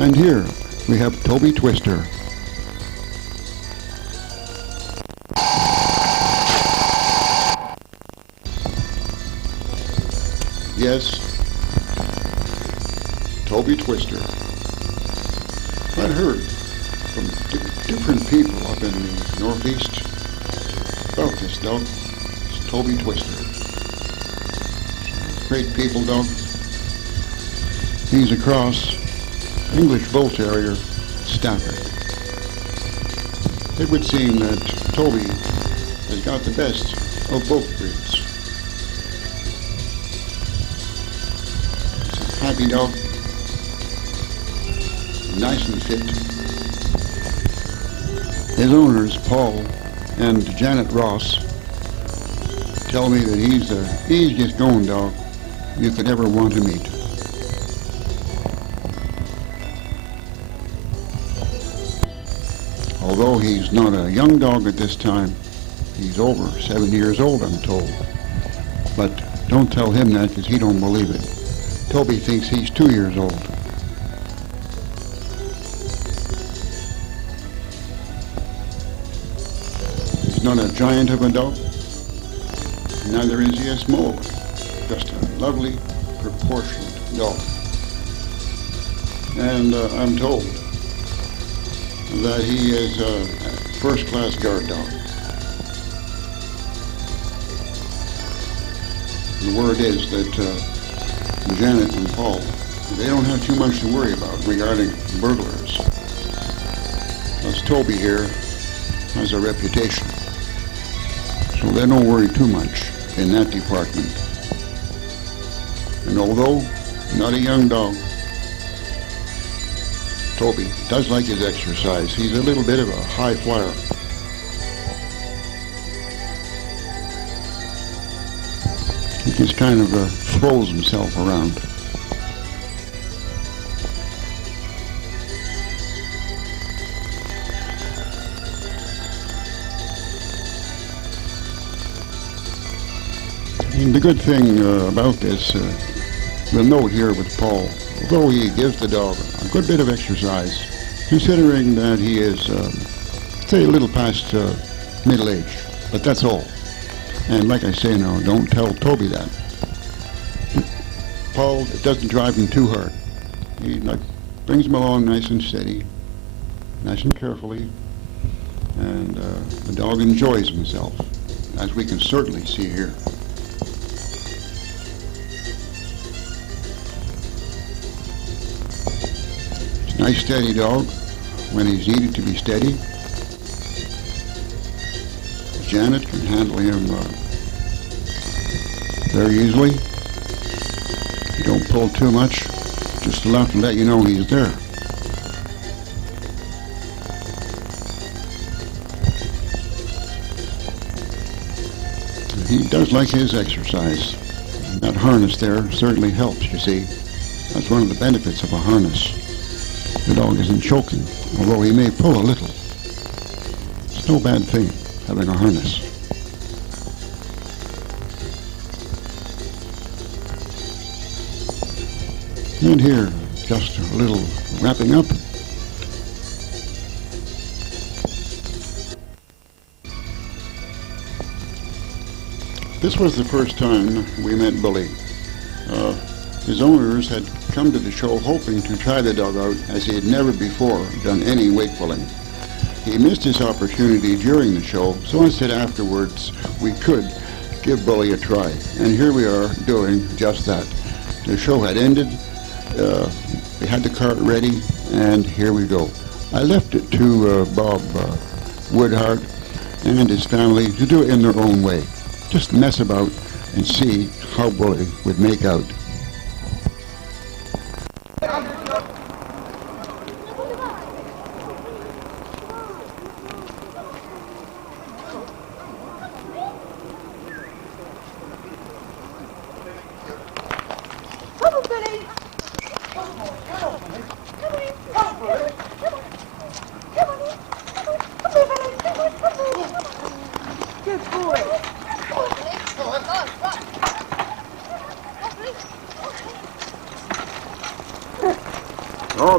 And here we have Toby Twister. Yes, Toby Twister. I'd heard from different people up in the Northeast about this dog. It's Toby Twister. Great people dog. He's a cross English Bull Terrier Stafford. It would seem that Toby has got the best of both breeds. It's a happy dog, nice and fit. His owners, Paul and Janet Ross, tell me that he's the easiest going dog you could ever want to meet. Although he's not a young dog at this time, he's over 7 years old, I'm told. But don't tell him that because he don't believe it. Toby thinks he's 2 years old. He's not a giant of a dog. Neither is he a small one. Just a lovely, proportioned dog. And I'm told that he is a first-class guard dog. The word is that Janet and Paul, they don't have too much to worry about regarding burglars. Because Toby here has a reputation. So they don't worry too much in that department. And although not a young dog, Toby does like his exercise. He's a little bit of a high flyer. He just kind of throws himself around. And the good thing about this, we'll note here with Paul, although he gives the dog a good bit of exercise, considering that he is, say, a little past middle age, but that's all. And like I say now, don't tell Toby that. Paul, it doesn't drive him too hard. He brings him along nice and steady, nice and carefully, and the dog enjoys himself, as we can certainly see here. Nice steady dog when he's needed to be steady. Janet can handle him very easily. You don't pull too much, just enough to let you know he's there. He does like his exercise. And that harness there certainly helps, you see. That's one of the benefits of a harness. The dog isn't choking, although he may pull a little. It's no bad thing, having a harness. And here, just a little wrapping up. This was the first time we met Bully. His owners had come to the show hoping to try the dog out, as he had never before done any weight pulling. He missed his opportunity during the show, so I said afterwards we could give Bully a try. And here we are doing just that. The show had ended, we had the cart ready, and here we go. I left it to Bob Woodhart and his family to do it in their own way. Just mess about and see how Bully would make out. Good boy. Go on, Billy. Go on, go on, right.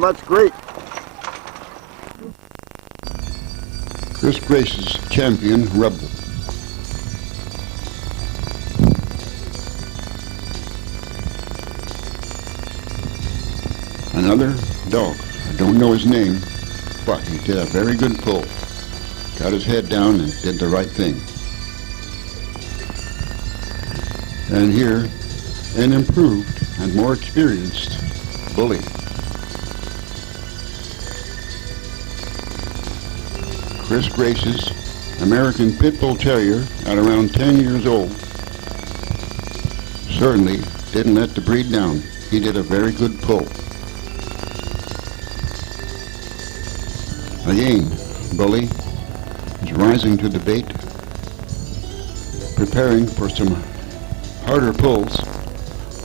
that's great. Chris Grace's champion, Rebel. Another dog. I don't know his name, but he did a very good pull. Got his head down and did the right thing. And here, an improved and more experienced bully. Chris Grace's American Pit Bull Terrier at around 10 years old. Certainly didn't let the breed down. He did a very good pull. Again, Bully is rising to the bait, preparing for some harder pulls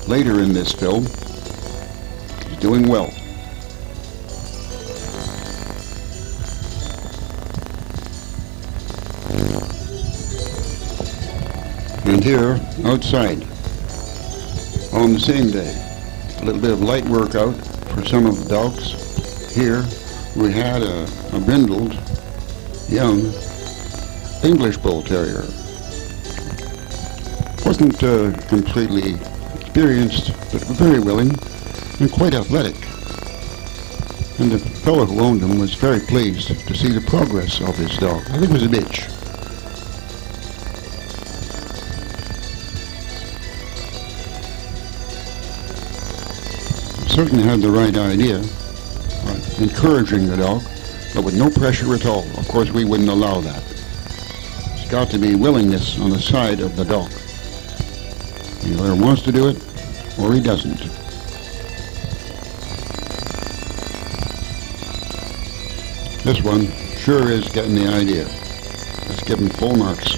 later in this film. He's doing well. And here, outside, on the same day, a little bit of light workout for some of the dogs. Here, we had a brindled young English Bull Terrier. Wasn't completely experienced, but very willing and quite athletic. And the fellow who owned him was very pleased to see the progress of his dog. I think it was a bitch. Certainly had the right idea, encouraging the dog, but with no pressure at all. Of course, we wouldn't allow that. It's got to be willingness on the side of the dog. He either wants to do it or he doesn't. This one sure is getting the idea. Let's give him full marks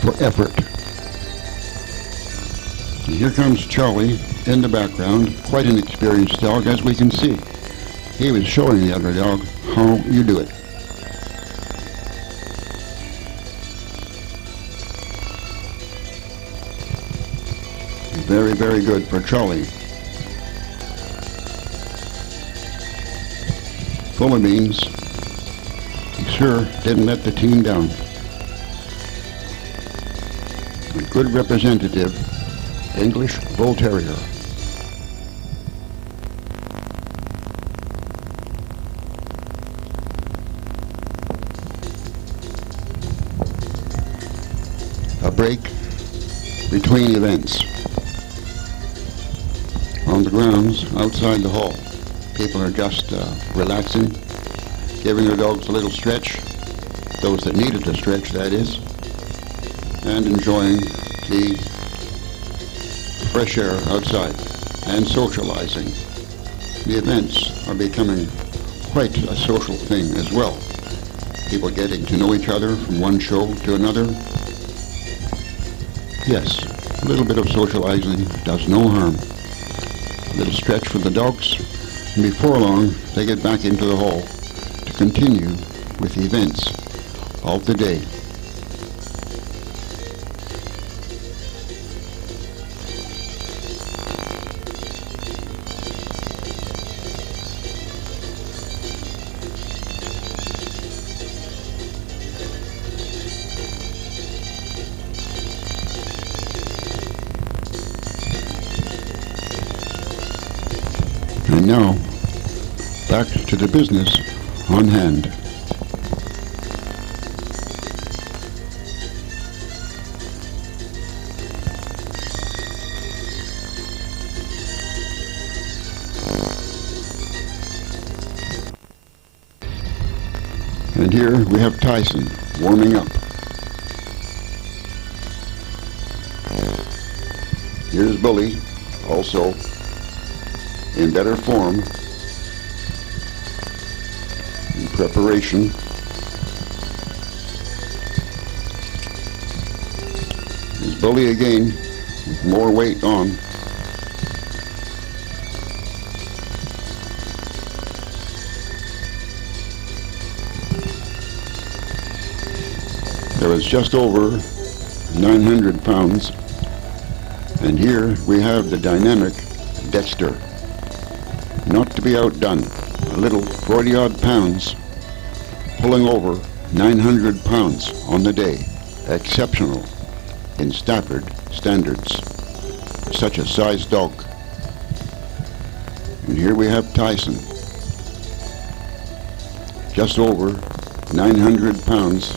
for effort. And here comes Charlie in the background, quite an experienced dog, as we can see. He was showing the other dog how you do it. Very, very good for Charlie. Full of beans. He sure didn't let the team down. A good representative English Bull Terrier. A break between events. On the grounds outside the hall, people are just relaxing, giving their dogs a little stretch, those that needed to stretch, that is, and enjoying the fresh air outside and socializing. The events are becoming quite a social thing as well. People getting to know each other from one show to another. Yes, a little bit of socializing does no harm. A little stretch for the dogs, and before long they get back into the hall to continue with the events of the day. And now, back to the business on hand. And here we have Tyson warming up. Here's Bully, also in better form, in preparation. Here's Bully again with more weight on. There was just over 900 pounds, and here we have the dynamic Dexter. Not to be outdone. a little 40-odd pounds, pulling over 900 pounds on the day. Exceptional in Stafford standards for such a sized dog. And here we have Tyson, just over 900 pounds,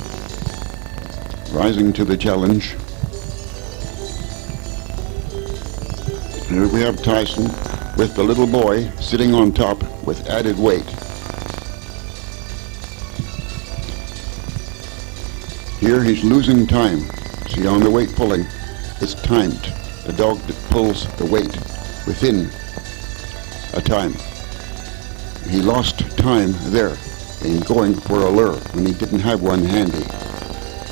rising to the challenge. Here we have Tyson with the little boy sitting on top with added weight. Here he's losing time. See, on the weight pulling, it's timed. The dog that pulls the weight within a time. He lost time there in going for a lure when he didn't have one handy.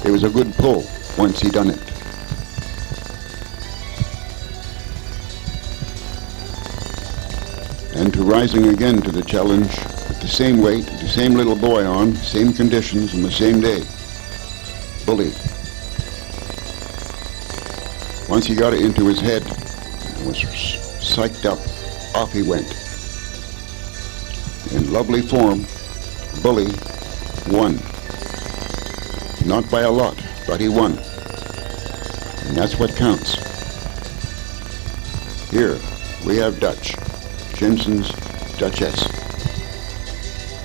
It was a good pull once he done it. And to rising again to the challenge with the same weight, the same little boy on, same conditions on the same day. Bully. Once he got it into his head and was psyched up, off he went. In lovely form, Bully won. Not by a lot, but he won. And that's what counts. Here we have Dutch, Jensen's Duchess.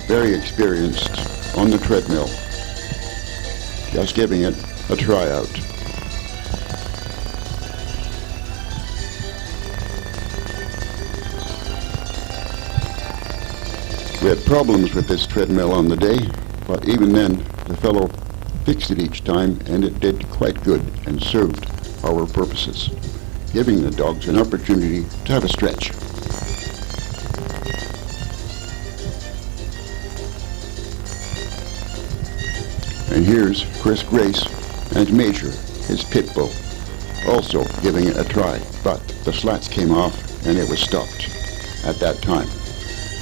Very experienced on the treadmill. Just giving it a tryout. We had problems with this treadmill on the day, but even then the fellow fixed it each time, and it did quite good and served our purposes, giving the dogs an opportunity to have a stretch. And here's Chris Grace and Major, his pit bull, also giving it a try, but the slats came off and it was stopped at that time.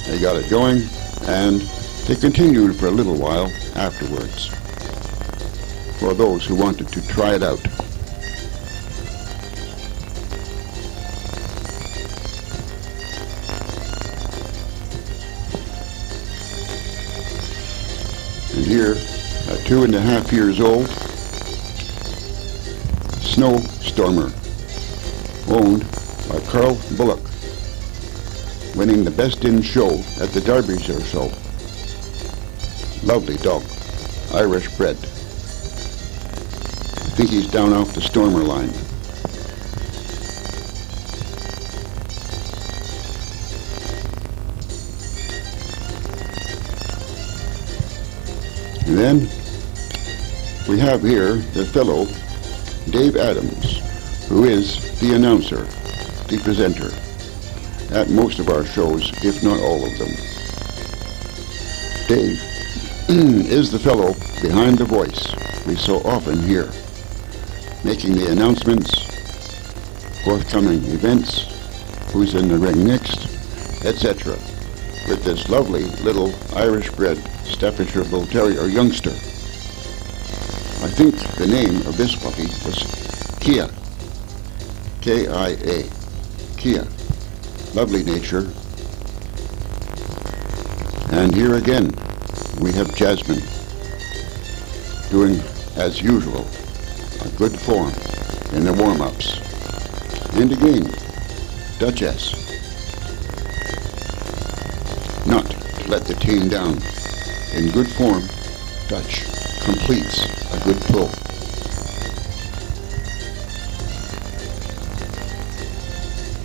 They got it going, and they continued for a little while afterwards for those who wanted to try it out. And here, at 2.5 years old, Snow Stormer, owned by Carl Bullock, winning the Best in Show at the Derbies or so. Lovely dog, Irish bred. I think he's down off the Stormer line. And then we have here the fellow, Dave Adams, who is the announcer, the presenter, at most of our shows, if not all of them. Dave is the fellow behind the voice we so often hear, making the announcements, forthcoming events, who's in the ring next, etc., with this lovely little Irish-bred Staffordshire Bull Terrier youngster. I think the name of this puppy was Kia, K-I-A, Kia. Lovely nature. And here again, we have Jasmine, doing, as usual, a good form in the warm-ups. And again, Duchess. Not to let the team down. In good form, Dutch completes a good pull.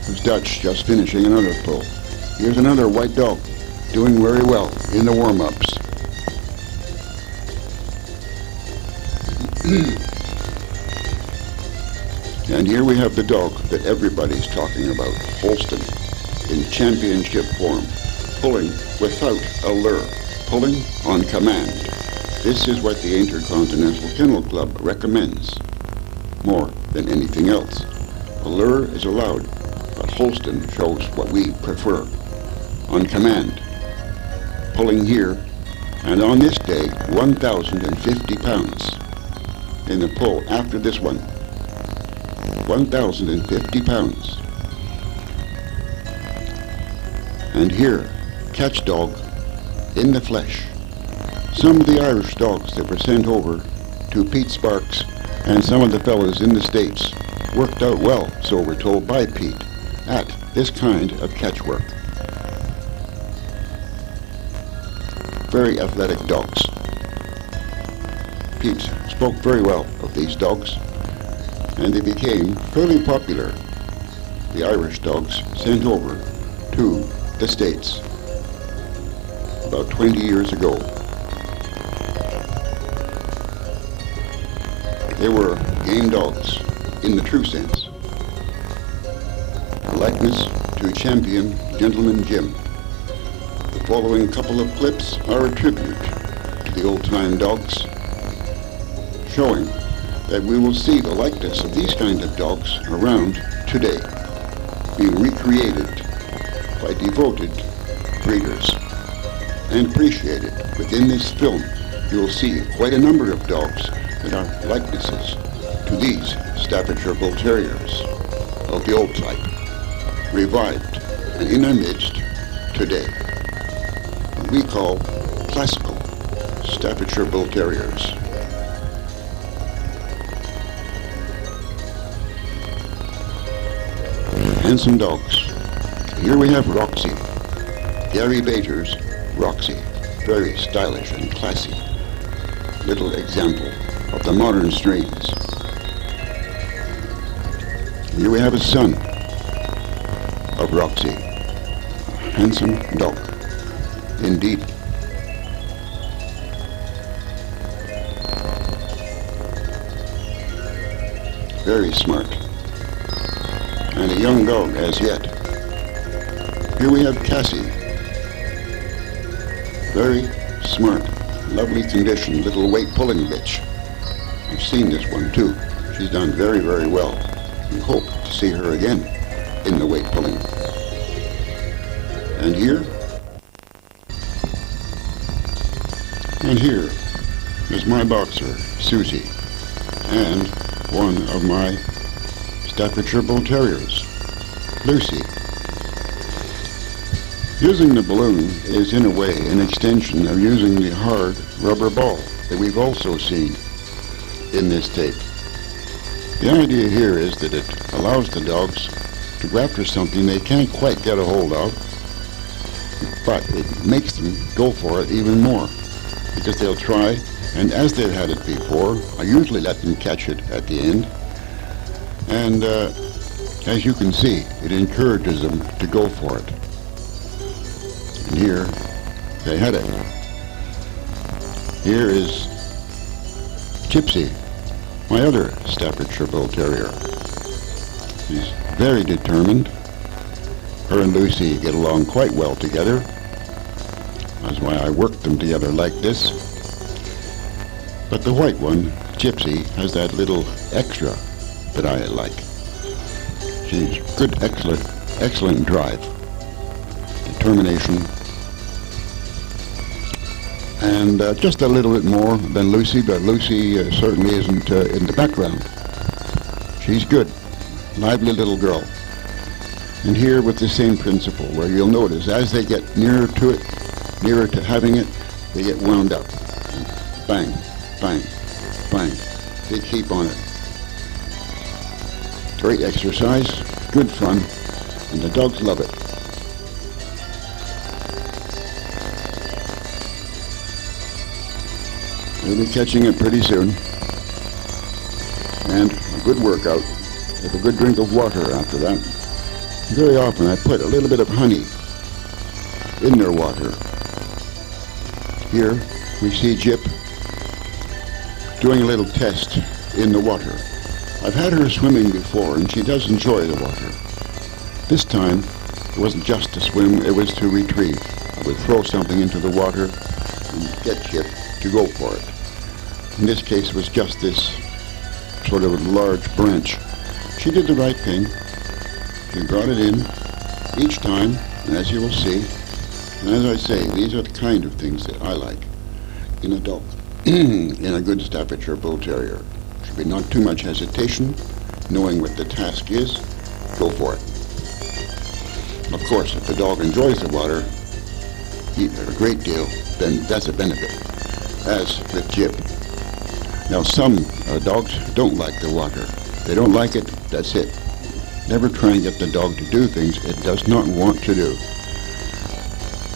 There's Dutch just finishing another pull. Here's another white dog, doing very well in the warm-ups. And here we have the dog that everybody's talking about, Holston, in championship form, pulling without a lure, pulling on command. This is what the Intercontinental Kennel Club recommends, more than anything else. A lure is allowed, but Holston shows what we prefer, on command, pulling here, and on this day, 1,050 pounds. In the pull after this one, 1,050 pounds. And here, catch dog in the flesh. Some of the Irish dogs that were sent over to Pete Sparks and some of the fellows in the States worked out well, so we're told by Pete, at this kind of catch work. Very athletic dogs. Pete spoke very well of these dogs, and they became fairly popular, the Irish dogs sent over to the States about 20 years ago. They were game dogs in the true sense. A likeness to champion Gentleman Jim. The following couple of clips are a tribute to the old-time dogs, showing that we will see the likeness of these kind of dogs around today, being recreated by devoted breeders and appreciated. Within this film, you will see quite a number of dogs that are likenesses to these Staffordshire Bull Terriers of the old type, revived and in our midst today. What we call classical Staffordshire Bull Terriers. Handsome dogs. Here we have Roxy, Gary Bater's Roxy, very stylish and classy. Little example of the modern strains. Here we have a son of Roxy, a handsome dog, indeed. Very smart, and a young dog as yet. Here we have Cassie, very smart, lovely condition, little weight pulling bitch. I've seen this one too. She's done very, very well. We hope to see her again in the weight pulling. And here is my boxer, Susie, and one of my Staffordshire Bull Terriers, Lucy. Using the balloon is in a way an extension of using the hard rubber ball that we've also seen in this tape. The idea here is that it allows the dogs to go after something they can't quite get a hold of, but it makes them go for it even more, because they'll try, and as they've had it before, I usually let them catch it at the end, and as you can see, it encourages them to go for it. And here they had it. Here is Gypsy, my other Staffordshire Bull Terrier. She's very determined. Her and Lucy get along quite well together. That's why I worked them together like this. But the white one, Gypsy, has that little extra that I like. She's good, excellent drive, determination, and just a little bit more than Lucy, but Lucy certainly isn't in the background. She's good, lively little girl. And here with the same principle, where you'll notice as they get nearer to it, nearer to having it, they get wound up. And bang, bang, bang. They keep on it. Great exercise, good fun, and the dogs love it. They'll be catching it pretty soon. And a good workout with a good drink of water after that. Very often I put a little bit of honey in their water. Here we see Jip doing a little test in the water. I've had her swimming before and she does enjoy the water. This time it wasn't just to swim, it was to retrieve. I would throw something into the water and get Jip to go for it. In this case it was just this sort of large branch. She did the right thing. She brought it in each time, and as you will see, and as I say, these are the kind of things that I like in a dog, in a good Staffordshire Bull Terrier. Should be not too much hesitation, knowing what the task is, go for it. Of course, if the dog enjoys the water, a great deal, then that's a benefit, as with Jip. Now some dogs don't like the water. They don't like it, that's it. Never try and get the dog to do things it does not want to do.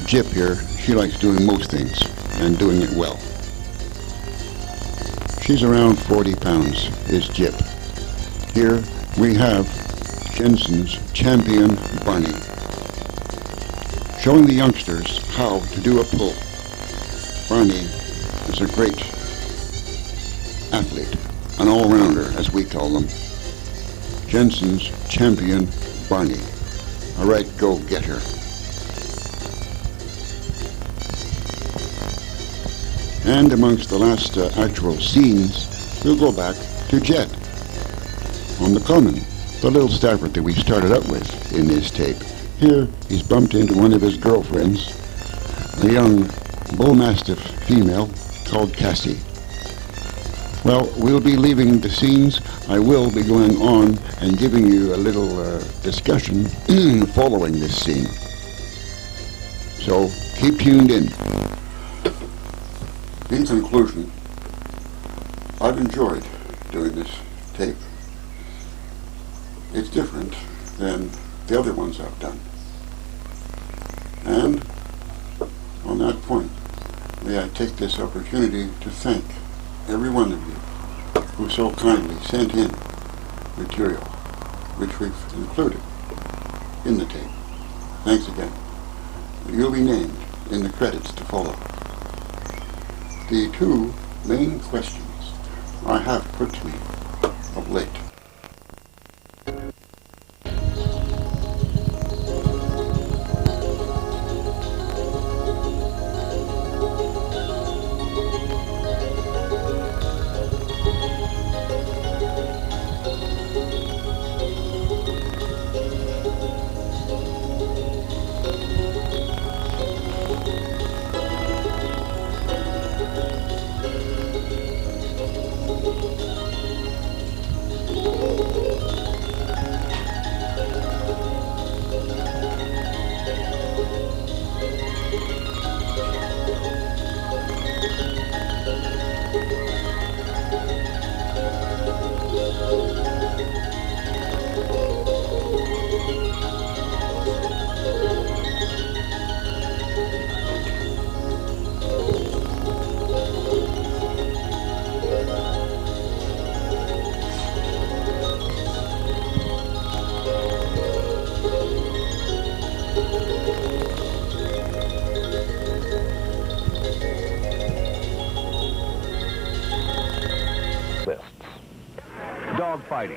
Jip here, she likes doing most things and doing it well. She's around 40 pounds, is Jip. Here we have Jensen's champion Barney, showing the youngsters how to do a pull. Barney is a great athlete, an all-rounder as we call them. Jensen's champion Barney. All right, go get her. And amongst the last actual scenes, we'll go back to Jet on the common, the little Stafford that we started out with in this tape. Here, he's bumped into one of his girlfriends, a young bull mastiff female called Cassie. Well, we'll be leaving the scenes. I will be going on and giving you a little discussion following this scene. So keep tuned in. In conclusion, I've enjoyed doing this tape. It's different than the other ones I've done. And on that point, may I take this opportunity to thank every one of you who so kindly sent in material which we've included in the tape. Thanks again. You'll be named in the credits to follow. The two main questions I have put to me of late